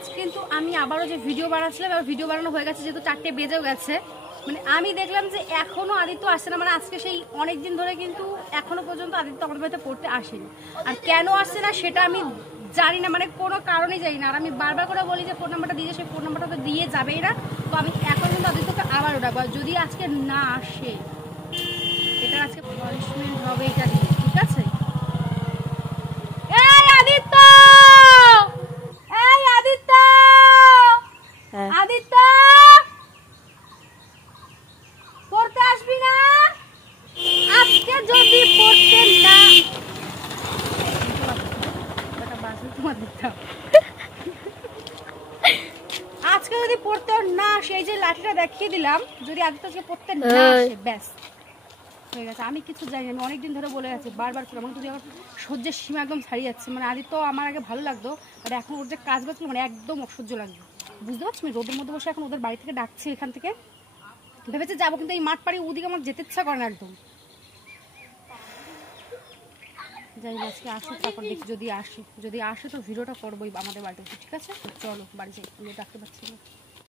আজকে কিন্তু আমি আবারও যে ভিডিও বানাচ্ছিলাম, ভিডিও বানানো হয়ে গেছে, যেহেতু 4টে বেজেও গেছে। মানে আমি দেখলাম যে এখনো আদিত্য আসছে না। মানে আজকে সেই অনেকদিন ধরে কিন্তু এখনো পর্যন্ত আদিত্য আমাদের বাড়িতে পড়তে আসেনি। আর কেন আসছে না সেটা আমি জানি না, মানে কোনো কারণেই জানি না। আর আমি বারবার করে বলি যে ফোন নাম্বারটা দিয়ে, সেই ফোন নাম্বারটা তো দিয়ে যাবেই না। তো আমি এখন কিন্তু আদিত্যকে আবার ওঠাবো, যদি আজকে না আসে এটা আজকে পানিশমেন্ট হবে এটা দিয়ে, ঠিক আছে? এই আদিত্য, এই আদিত্য, আদিত্য পড়তে আসবি না? আজকে যদি পড়তে না আজকে যদি পড়তে না আসে, এই যে লাঠিটা দেখিয়ে দিলাম, যদি আদিত্য আজকে পড়তে না আসে ব্যাস হয়ে গেছে। আমি কিছু জানি না, আমি অনেকদিন ধরে বলে গেছি বারবার করে। আমার যদি আমার সহ্যের সীমা একদম ছাড়িয়ে যাচ্ছে। মানে আদিত্য আমার আগে ভালো লাগতো, আর এখন ওর যে কাজ বাজলো মানে একদম অসহ্য লাগবে। বুঝতে পারছি আমি রোদের মধ্যে বসে এখন ওদের বাড়ি থেকে ডাকছি, এখান থেকে ভেবেছে যাবো, কিন্তু এই মাঠ পাড়ি ওদিকে আমার যেতে ইচ্ছা করে না একদম। যাই হোক আজকে আসুক, তারপর দেখি যদি আসে তো ভিডিওটা করবোই আমাদের বাড়িতে, ঠিক আছে? চলো বাড়ি যাই, আমি ডাকতে পারছি না।